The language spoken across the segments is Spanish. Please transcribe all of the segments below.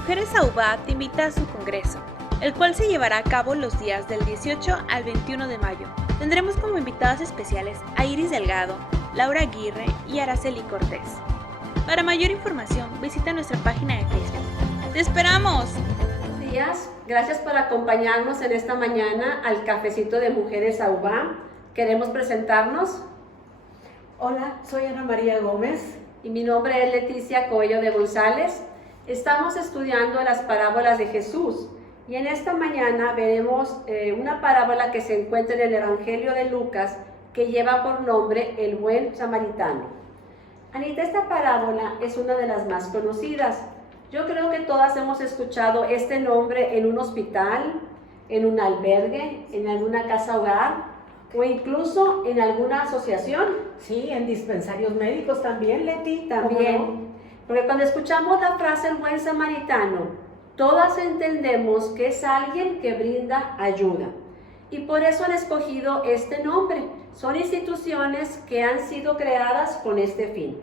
Mujeres AUBA te invita a su congreso, el cual se llevará a cabo los días del 18 al 21 de mayo. Tendremos como invitadas especiales a Iris Delgado, Laura Aguirre y Araceli Cortés. Para mayor información, visita nuestra página de Facebook. ¡Te esperamos! Buenos días, gracias por acompañarnos en esta mañana al cafecito de Mujeres AUBA. Queremos presentarnos. Hola, soy Ana María Gómez. Y mi nombre es Leticia Coello de González. Estamos estudiando las parábolas de Jesús y en esta mañana veremos una parábola que se encuentra en el Evangelio de Lucas que lleva por nombre El Buen Samaritano. Anita, esta parábola es una de las más conocidas. Yo creo que todas hemos escuchado este nombre en un hospital, en un albergue, en alguna casa hogar o incluso en alguna asociación. Sí, en dispensarios médicos también, Leti. También. Porque cuando escuchamos la frase el buen samaritano, todas entendemos que es alguien que brinda ayuda. Y por eso han escogido este nombre. Son instituciones que han sido creadas con este fin.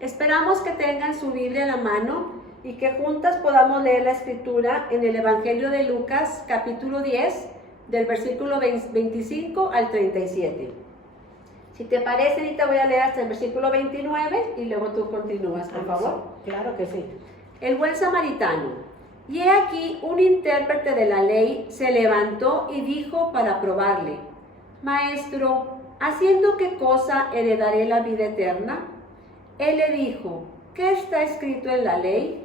Esperamos que tengan su Biblia en la mano y que juntas podamos leer la escritura en el Evangelio de Lucas, capítulo 10, del versículo 25 al 37. Si te parece, Anita, voy a leer hasta el versículo 29 y luego tú continúas, por favor. Claro que sí. El buen samaritano. Y he aquí un intérprete de la ley se levantó y dijo para probarle: Maestro, ¿haciendo qué cosa heredaré la vida eterna? Él le dijo: ¿qué está escrito en la ley?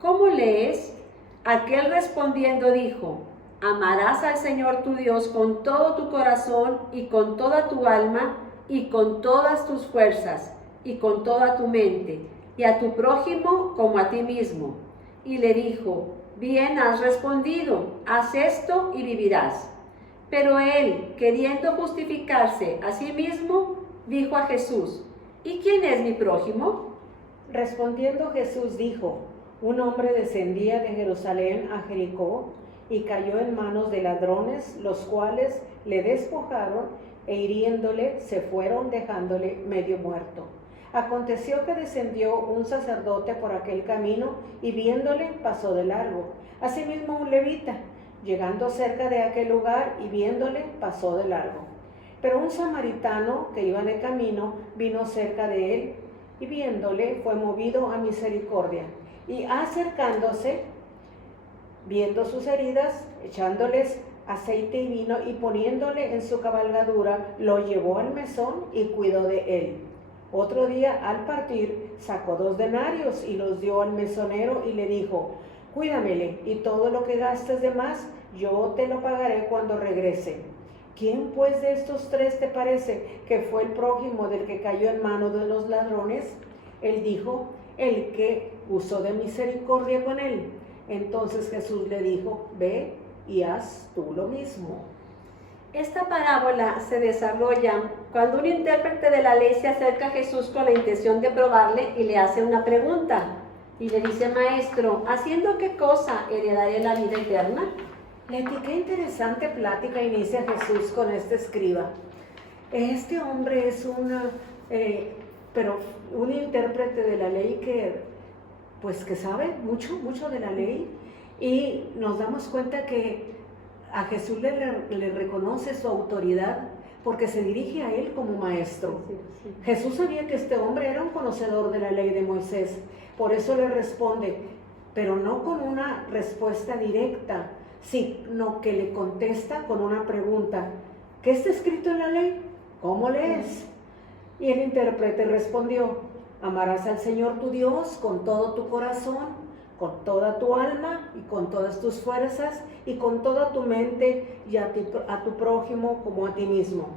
¿Cómo lees? Aquel respondiendo dijo: Amarás al Señor tu Dios con todo tu corazón y con toda tu alma y con todas tus fuerzas y con toda tu mente, y a tu prójimo como a ti mismo. Y le dijo: bien has respondido, haz esto y vivirás. Pero él, queriendo justificarse a sí mismo, dijo a Jesús: ¿y quién es mi prójimo? Respondiendo Jesús dijo: un hombre descendía de Jerusalén a Jericó y cayó en manos de ladrones, los cuales le despojaron e hiriéndole se fueron dejándole medio muerto. Aconteció que descendió un sacerdote por aquel camino y viéndole pasó de largo. Asimismo un levita, llegando cerca de aquel lugar y viéndole pasó de largo. Pero un samaritano que iba de camino vino cerca de él y viéndole fue movido a misericordia y acercándose, viendo sus heridas, echándoles aceite y vino y poniéndole en su cabalgadura, lo llevó al mesón y cuidó de él. Otro día al partir sacó 2 denarios y los dio al mesonero y le dijo: cuídamele y todo lo que gastes de más yo te lo pagaré cuando regrese. ¿Quién pues de estos 3 te parece que fue el prójimo del que cayó en manos de los ladrones? Él dijo: el que usó de misericordia con él. Entonces Jesús le dijo: ve y haz tú lo mismo. Esta parábola se desarrolla cuando un intérprete de la ley se acerca a Jesús con la intención de probarle y le hace una pregunta. Y le dice: Maestro, ¿haciendo qué cosa heredaré la vida eterna? Leti, qué interesante plática inicia Jesús con este escriba. Este hombre es un intérprete de la ley que sabe mucho de la ley, y nos damos cuenta que a Jesús le reconoce su autoridad porque se dirige a él como maestro. Sí. Jesús sabía que este hombre era un conocedor de la ley de Moisés, por eso le responde, pero no con una respuesta directa, sino que le contesta con una pregunta: ¿qué está escrito en la ley? ¿Cómo lees? Y el intérprete respondió: amarás al Señor tu Dios con todo tu corazón, con toda tu alma y con todas tus fuerzas y con toda tu mente, y a tu prójimo como a ti mismo.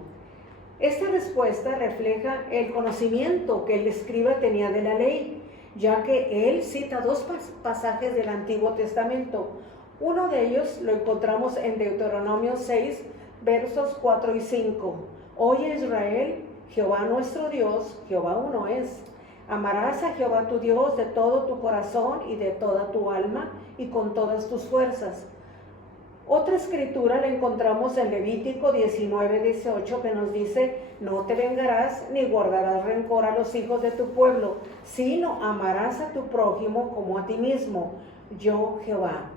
Esta respuesta refleja el conocimiento que el escriba tenía de la ley, ya que él cita 2 pasajes del Antiguo Testamento. Uno de ellos lo encontramos en Deuteronomio 6, versos 4 y 5. Oye Israel, Jehová nuestro Dios, Jehová uno es. Amarás a Jehová tu Dios de todo tu corazón y de toda tu alma y con todas tus fuerzas. Otra escritura la encontramos en Levítico 19:18 que nos dice: no te vengarás ni guardarás rencor a los hijos de tu pueblo, sino amarás a tu prójimo como a ti mismo. yo Jehová.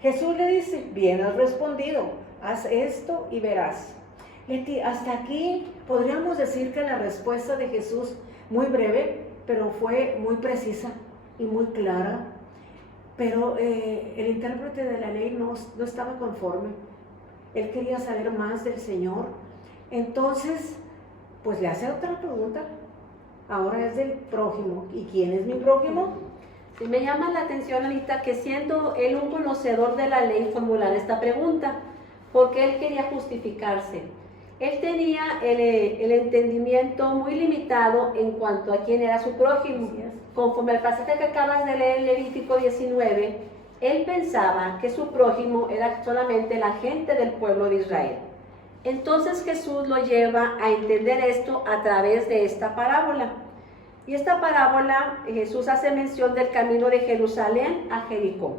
Jesús le dice, bien has respondido, haz esto y verás. Leti, hasta aquí podríamos decir que la respuesta de Jesús, muy breve, pero fue muy precisa y muy clara. Pero el intérprete de la ley no estaba conforme. Él quería saber más del Señor. Entonces, pues le hace otra pregunta. Ahora es del prójimo. ¿Y quién es mi prójimo? Sí, me llama la atención, Anita, que siendo él un conocedor de la ley, formular esta pregunta, porque él quería justificarse. Él tenía el entendimiento muy limitado en cuanto a quién era su prójimo. Conforme al pasaje que acabas de leer en Levítico 19, él pensaba que su prójimo era solamente la gente del pueblo de Israel. Entonces Jesús lo lleva a entender esto a través de esta parábola. Y esta parábola, Jesús hace mención del camino de Jerusalén a Jericó.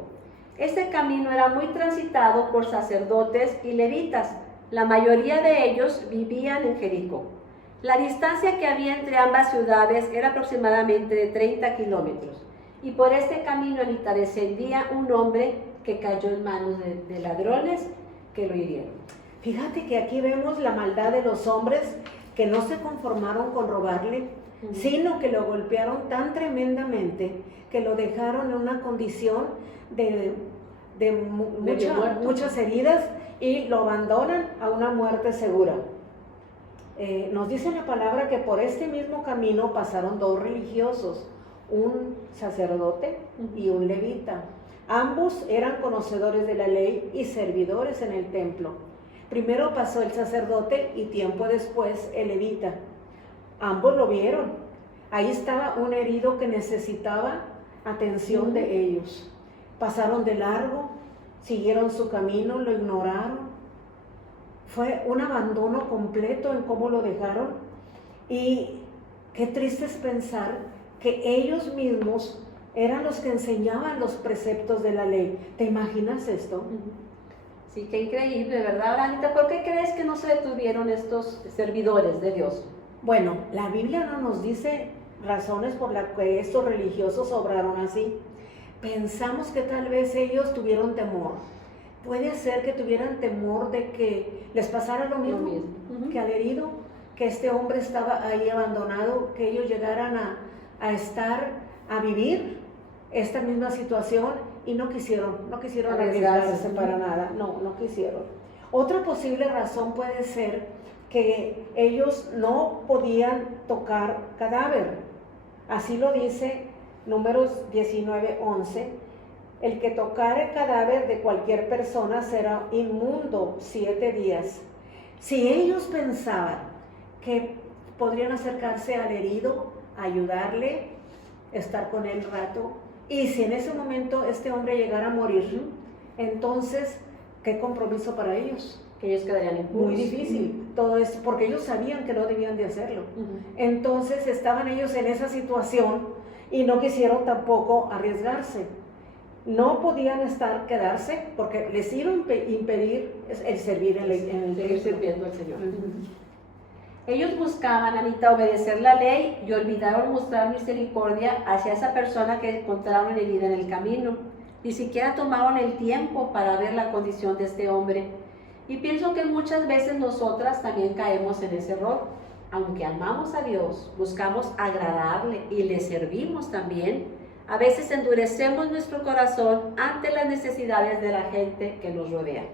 Este camino era muy transitado por sacerdotes y levitas. La mayoría de ellos vivían en Jericó. La distancia que había entre ambas ciudades era aproximadamente de 30 kilómetros. Y por este camino, Anita, descendía un hombre que cayó en manos de ladrones que lo hirieron. Fíjate que aquí vemos la maldad de los hombres que no se conformaron con robarle, sino que lo golpearon tan tremendamente que lo dejaron en una condición de muchas heridas y lo abandonan a una muerte segura. Nos dice la palabra que por este mismo camino pasaron dos religiosos, un sacerdote y un levita. Ambos eran conocedores de la ley y servidores en el templo. Primero pasó el sacerdote y tiempo después el levita. Ambos lo vieron. Ahí estaba un herido que necesitaba atención de ellos. Pasaron de largo, siguieron su camino, lo ignoraron. Fue un abandono completo en cómo lo dejaron. Y qué triste es pensar que ellos mismos eran los que enseñaban los preceptos de la ley. ¿Te imaginas esto? Sí, qué increíble, ¿verdad, Ahora, Anita? ¿Por qué crees que no se detuvieron estos servidores de Dios? Bueno, la Biblia no nos dice razones por las que estos religiosos obraron así. Pensamos que tal vez ellos tuvieron temor. Puede ser que tuvieran temor de que les pasara lo mismo que al herido, que este hombre estaba ahí abandonado, que ellos llegaran a vivir esta misma situación y no quisieron arriesgarse para nada, no quisieron. Otra posible razón puede ser que ellos no podían tocar cadáver. Así lo dice Números 19:11. El que tocare cadáver de cualquier persona será inmundo 7 días. Si ellos pensaban que podrían acercarse al herido, ayudarle, estar con él rato, y si en ese momento este hombre llegara a morir, entonces, ¿qué compromiso para ellos? Que ellos quedarían impuros. Muy difícil, todo esto, porque ellos sabían que no debían de hacerlo. Entonces estaban ellos en esa situación y no quisieron tampoco arriesgarse. No podían quedarse porque les iba a impedir el servir en el seguir sirviendo al Señor. Ellos buscaban, Anita, obedecer la ley y olvidaron mostrar misericordia hacia esa persona que encontraron herida en el camino. Ni siquiera tomaron el tiempo para ver la condición de este hombre. Y pienso que muchas veces nosotras también caemos en ese error. Aunque amamos a Dios, buscamos agradarle y le servimos también, a veces endurecemos nuestro corazón ante las necesidades de la gente que nos rodea.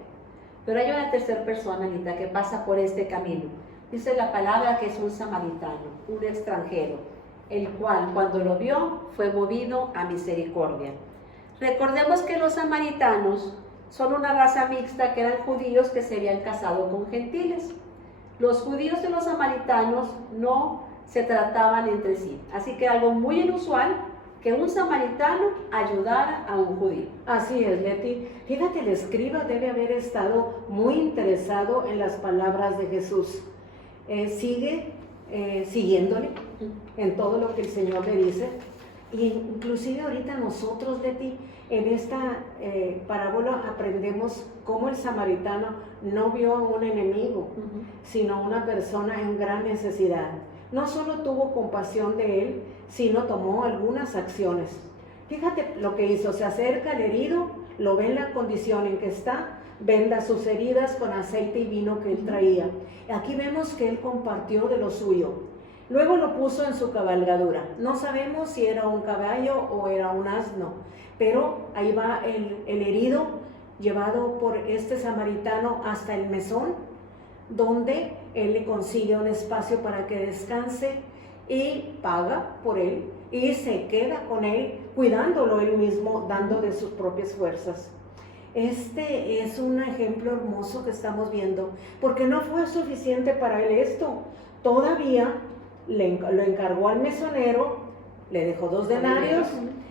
Pero hay una tercera persona, Anita, que pasa por este camino. Dice la palabra que es un samaritano, un extranjero, el cual cuando lo vio fue movido a misericordia. Recordemos que los samaritanos son una raza mixta que eran judíos que se habían casado con gentiles. Los judíos y los samaritanos no se trataban entre sí, así que era algo muy inusual que un samaritano ayudara a un judío. Así es, Leti. Fíjate, el escriba debe haber estado muy interesado en las palabras de Jesús. Sigue siguiéndole en todo lo que el Señor le dice. Y inclusive ahorita nosotros, Leti, en esta parábola aprendemos cómo el samaritano no vio a un enemigo, sino a una persona en gran necesidad. No solo tuvo compasión de él, sino tomó algunas acciones. Fíjate lo que hizo, se acerca al herido, lo ve en la condición en que está, venda sus heridas con aceite y vino que él traía. Aquí vemos que él compartió de lo suyo. Luego lo puso en su cabalgadura. No sabemos si era un caballo o era un asno, pero ahí va el herido llevado por este samaritano hasta el mesón, donde él le consigue un espacio para que descanse y paga por él y se queda con él, cuidándolo él mismo, dando de sus propias fuerzas. Este es un ejemplo hermoso que estamos viendo, porque no fue suficiente para él esto. Todavía lo encargó al mesonero, le dejó 2 denarios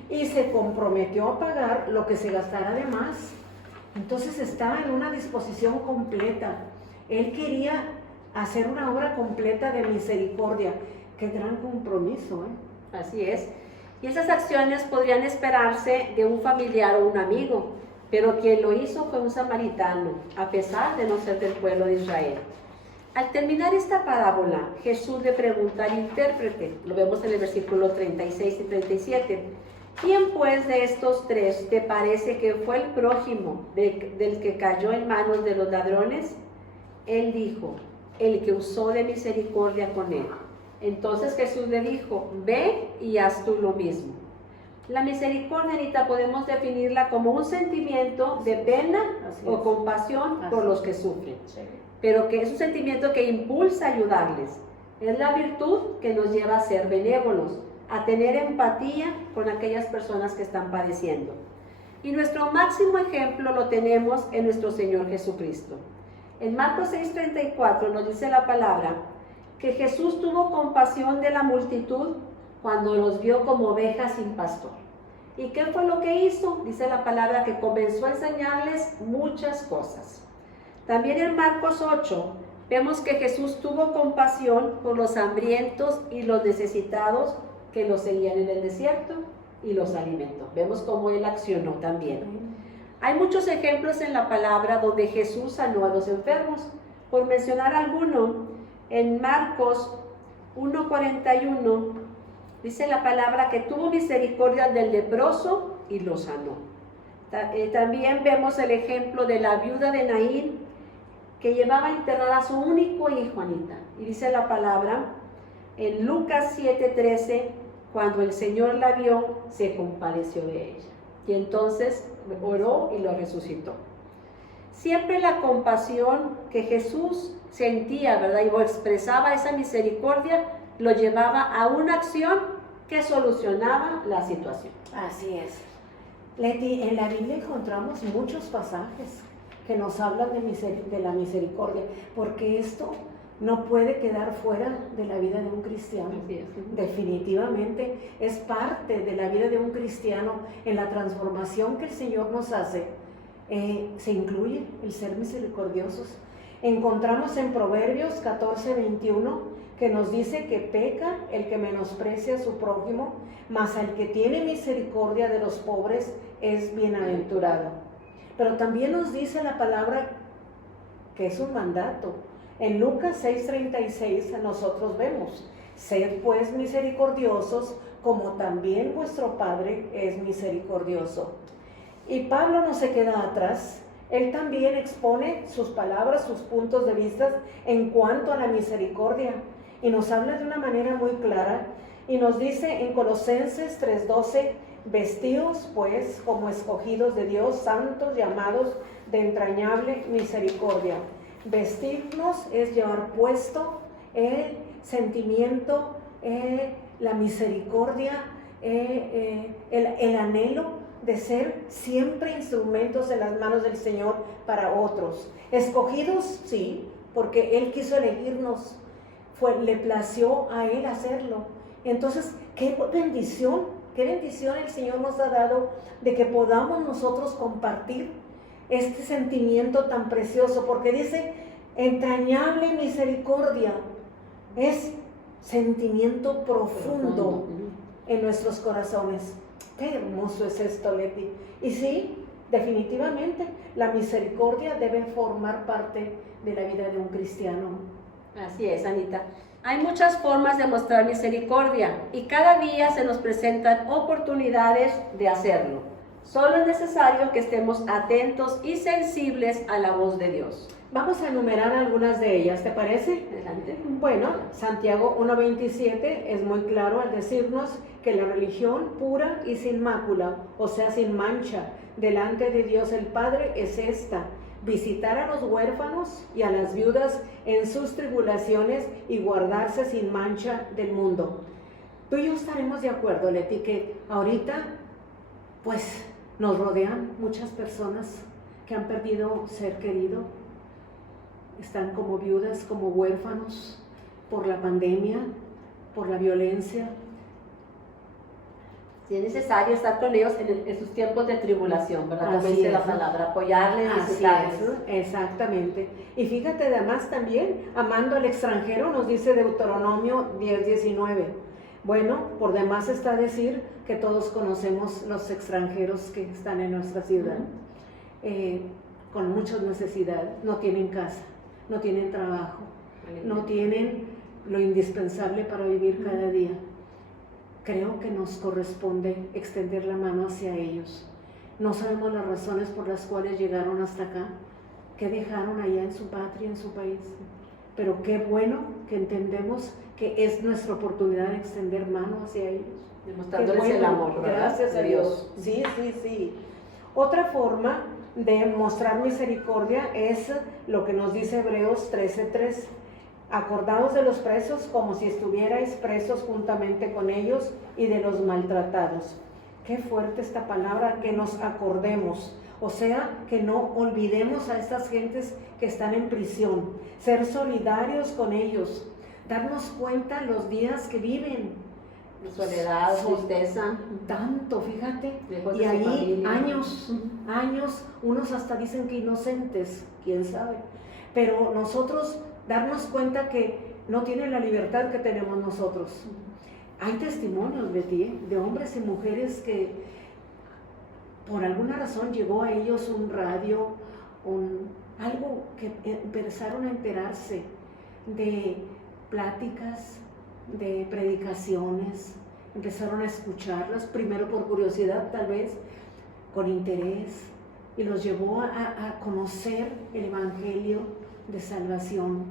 y se comprometió a pagar lo que se gastara de más. Entonces estaba en una disposición completa. Él quería hacer una obra completa de misericordia. Qué gran compromiso, ¿eh? Así es. Y esas acciones podrían esperarse de un familiar o un amigo, pero quien lo hizo fue un samaritano, a pesar de no ser del pueblo de Israel. Al terminar esta parábola, Jesús le pregunta al intérprete, lo vemos en el versículo 36 y 37, ¿quién pues de estos 3 te parece que fue el prójimo del que cayó en manos de los ladrones? Él dijo, el que usó de misericordia con él. Entonces Jesús le dijo, ve y haz tú lo mismo. La misericordia, Anita, podemos definirla como un sentimiento de pena o compasión por los que sufren, pero que es un sentimiento que impulsa a ayudarles. Es la virtud que nos lleva a ser benévolos, a tener empatía con aquellas personas que están padeciendo. Y nuestro máximo ejemplo lo tenemos en nuestro Señor Jesucristo. En Marcos 6:34 nos dice la palabra que Jesús tuvo compasión de la multitud cuando los vio como ovejas sin pastor. ¿Y qué fue lo que hizo? Dice la palabra que comenzó a enseñarles muchas cosas. También en Marcos 8 vemos que Jesús tuvo compasión por los hambrientos y los necesitados que los seguían en el desierto y los alimentó. Vemos cómo él accionó también. Hay muchos ejemplos en la palabra donde Jesús sanó a los enfermos. Por mencionar alguno, en Marcos 1:41 dice la palabra que tuvo misericordia del leproso y lo sanó. También vemos el ejemplo de la viuda de Naín que llevaba enterrada a su único hijo, Anita. Y dice la palabra en Lucas 7:13, cuando el Señor la vio, se compadeció de ella. Y entonces oró y lo resucitó. Siempre la compasión que Jesús sentía, ¿verdad? Y expresaba esa misericordia, lo llevaba a una acción que solucionaba la situación. Así es. Leti, en la Biblia encontramos muchos pasajes que nos hablan de la misericordia, porque esto no puede quedar fuera de la vida de un cristiano. Definitivamente es parte de la vida de un cristiano. En la transformación que el Señor nos hace, se incluye el ser misericordiosos. Encontramos en Proverbios 14:21 que nos dice que peca el que menosprecia a su prójimo, mas al que tiene misericordia de los pobres es bienaventurado. Pero también nos dice la palabra que es un mandato. En Lucas 6:36 nosotros vemos, sed pues misericordiosos como también vuestro Padre es misericordioso. Y Pablo no se queda atrás. Él también expone sus palabras, sus puntos de vista en cuanto a la misericordia. Y nos habla de una manera muy clara. Y nos dice en Colosenses 3:12, vestidos pues como escogidos de Dios, santos, llamados de entrañable misericordia. Vestirnos es llevar puesto el sentimiento, la misericordia, el anhelo de ser siempre instrumentos en las manos del Señor para otros. Escogidos, sí, porque Él quiso elegirnos, le plació a Él hacerlo. Entonces, qué bendición el Señor nos ha dado de que podamos nosotros compartir este sentimiento tan precioso, porque dice, entrañable misericordia, es sentimiento profundo en nuestros corazones. Qué hermoso es esto, Leti. Y sí, definitivamente, la misericordia debe formar parte de la vida de un cristiano. Así es, Anita. Hay muchas formas de mostrar misericordia y cada día se nos presentan oportunidades de hacerlo. Solo es necesario que estemos atentos y sensibles a la voz de Dios. Vamos a enumerar algunas de ellas, ¿te parece? Adelante. Bueno, Santiago 1:27 es muy claro al decirnos que la religión pura y sin mácula, o sea, sin mancha, delante de Dios el Padre es esta: visitar a los huérfanos y a las viudas en sus tribulaciones y guardarse sin mancha del mundo. Tú y yo estaremos de acuerdo, Leti, que ahorita pues nos rodean muchas personas que han perdido ser querido, están como viudas, como huérfanos por la pandemia, por la violencia. Si es necesario estar con ellos en sus tiempos de tribulación, ¿verdad? Como Así dice la es. palabra, apoyarles, Así visitarles. es, exactamente. Y fíjate además también, amando al extranjero, nos dice Deuteronomio 10:19. Bueno, por demás está decir que todos conocemos los extranjeros que están en nuestra ciudad, con muchas necesidades, no tienen casa, no tienen trabajo, no tienen lo indispensable para vivir cada día. Creo que nos corresponde extender la mano hacia ellos. No sabemos las razones por las cuales llegaron hasta acá, qué dejaron allá en su patria, en su país. Pero qué bueno que entendemos que es nuestra oportunidad de extender mano hacia ellos. Demostrándoles Qué bueno, el amor, ¿verdad? gracias a De Dios. Sí, sí, sí. Otra forma de mostrar misericordia es lo que nos dice Hebreos 13:3. Acordaos de los presos como si estuvierais presos juntamente con ellos y de los maltratados. Qué fuerte esta palabra, que nos acordemos. O sea, que no olvidemos a estas gentes que están en prisión. Ser solidarios con ellos. Darnos cuenta los días que viven. Soledad, tristeza. Tanto, fíjate. Lejos Y de su ahí familia. años, unos hasta dicen que inocentes, quién sabe. Pero nosotros darnos cuenta que no tienen la libertad que tenemos nosotros. Hay testimonios, Betty, de hombres y mujeres que por alguna razón llegó a ellos un radio, algo que empezaron a enterarse de pláticas, de predicaciones, empezaron a escucharlas, primero por curiosidad tal vez, con interés, y los llevó a conocer el Evangelio de salvación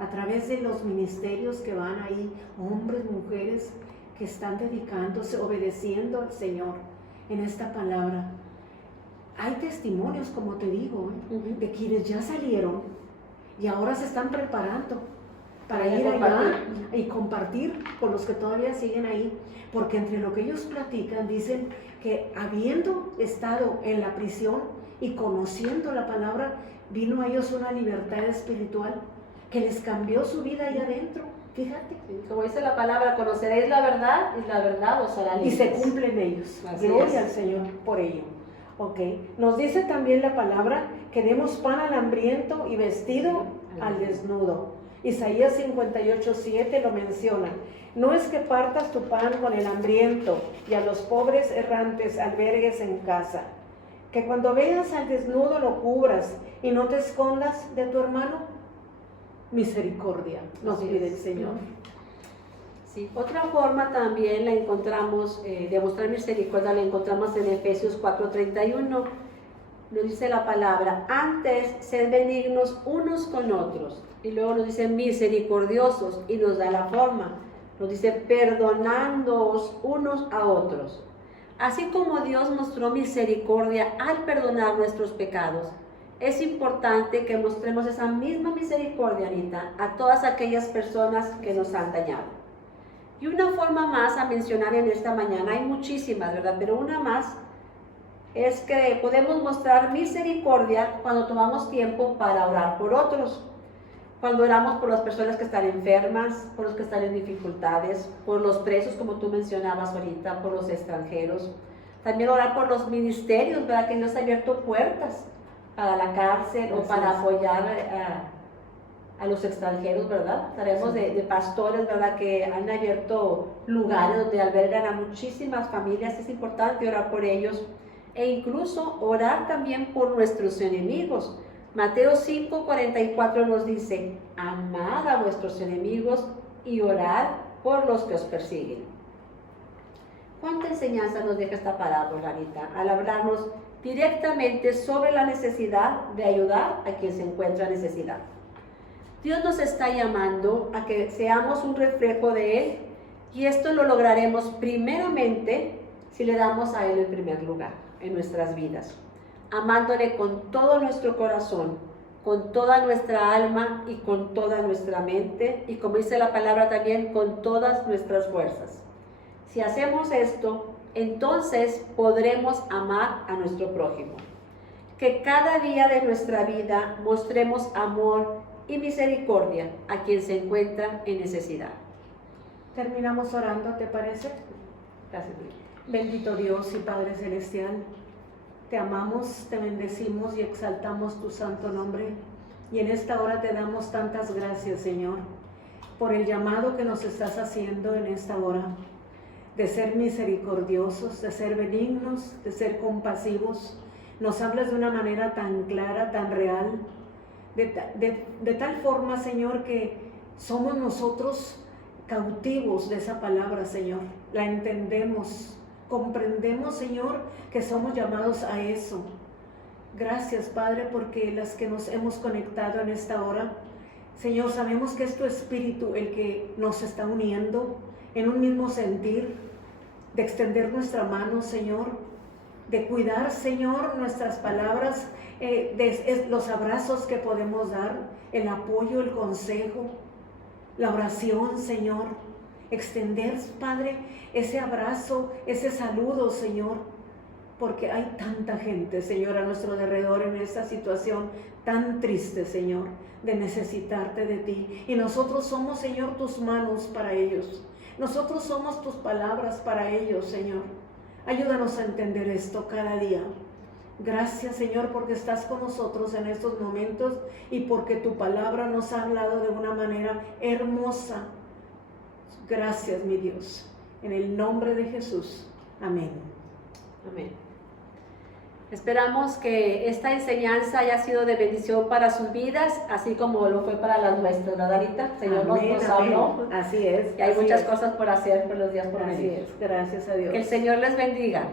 a través de los ministerios que van ahí, hombres, mujeres que están dedicándose, obedeciendo al Señor en esta palabra. Hay testimonios, como te digo, de quienes ya salieron y ahora se están preparando para ir allá y compartir con los que todavía siguen ahí, porque entre lo que ellos platican, dicen que habiendo estado en la prisión y conociendo la palabra, vino a ellos una libertad espiritual que les cambió su vida allá adentro, fíjate. Sí, como dice la palabra, conoceréis la verdad y la verdad os hará Y libres. se cumplen ellos. Así Gloria es. al Señor por ello. Okay. Nos dice también la palabra que demos pan al hambriento y vestido al desnudo. Isaías 58:7 lo menciona. No es que partas tu pan con el hambriento y a los pobres errantes albergues en casa. Que cuando veas al desnudo lo cubras y no te escondas de tu hermano. Misericordia nos Así pide es. el Señor. Sí. Otra forma también la encontramos, de mostrar misericordia, la encontramos en Efesios 4:31. Nos dice la palabra, antes sed benignos unos con otros. Y luego nos dice misericordiosos y nos da la forma. Nos dice perdonándoos unos a otros. Así como Dios mostró misericordia al perdonar nuestros pecados, es importante que mostremos esa misma misericordia, Anita, a todas aquellas personas que nos han dañado. Y una forma más a mencionar en esta mañana, hay muchísimas, ¿verdad? Pero una más es que podemos mostrar misericordia cuando tomamos tiempo para orar por otros. Cuando oramos por las personas que están enfermas, por los que están en dificultades, por los presos, como tú mencionabas ahorita, por los extranjeros. También orar por los ministerios, ¿verdad? Que Dios ha abierto puertas para la cárcel o para apoyar a los extranjeros, ¿verdad? Sabemos de pastores, ¿verdad? Que han abierto lugares donde albergan a muchísimas familias. Es importante orar por ellos e incluso orar también por nuestros enemigos. Mateo 5:44 nos dice, amad a vuestros enemigos y orad por los que os persiguen. ¿Cuánta enseñanza nos deja esta parábola, Anita, al hablarnos directamente sobre la necesidad de ayudar a quien se encuentra en necesidad? Dios nos está llamando a que seamos un reflejo de Él, y esto lo lograremos primeramente si le damos a Él el primer lugar en nuestras vidas, amándole con todo nuestro corazón, con toda nuestra alma y con toda nuestra mente, y como dice la palabra también, con todas nuestras fuerzas. Si hacemos esto, entonces podremos amar a nuestro prójimo. Que cada día de nuestra vida mostremos amor y misericordia a quien se encuentra en necesidad. Terminamos orando, ¿te parece? Gracias. Bendito Dios y Padre Celestial, te amamos, te bendecimos y exaltamos tu santo nombre. Y en esta hora te damos tantas gracias, Señor, por el llamado que nos estás haciendo en esta hora, de ser misericordiosos, de ser benignos, de ser compasivos. Nos hablas de una manera tan clara, tan real, de tal forma, Señor, que somos nosotros cautivos de esa palabra, Señor. La entendemos, comprendemos, Señor, que somos llamados a eso. Gracias, Padre, porque las que nos hemos conectado en esta hora, Señor, sabemos que es tu Espíritu el que nos está uniendo en un mismo sentir, de extender nuestra mano, Señor, de cuidar, Señor, nuestras palabras, los abrazos que podemos dar, el apoyo, el consejo, la oración, Señor. Extender, Padre, ese abrazo, ese saludo, Señor, porque hay tanta gente, Señor, a nuestro alrededor en esta situación tan triste, Señor, de necesitarte de ti. Y nosotros somos, Señor, tus manos para ellos. Nosotros somos tus palabras para ellos, Señor. Ayúdanos a entender esto cada día. Gracias, Señor, porque estás con nosotros en estos momentos y porque tu palabra nos ha hablado de una manera hermosa. Gracias, mi Dios. En el nombre de Jesús. Amén. Amén. Esperamos que esta enseñanza haya sido de bendición para sus vidas, así como lo fue para las nuestras, ¿verdad, Anita? Señor nos habló. Así es. Y hay muchas cosas por hacer por los días por venir. Así es. Gracias a Dios. Que el Señor les bendiga.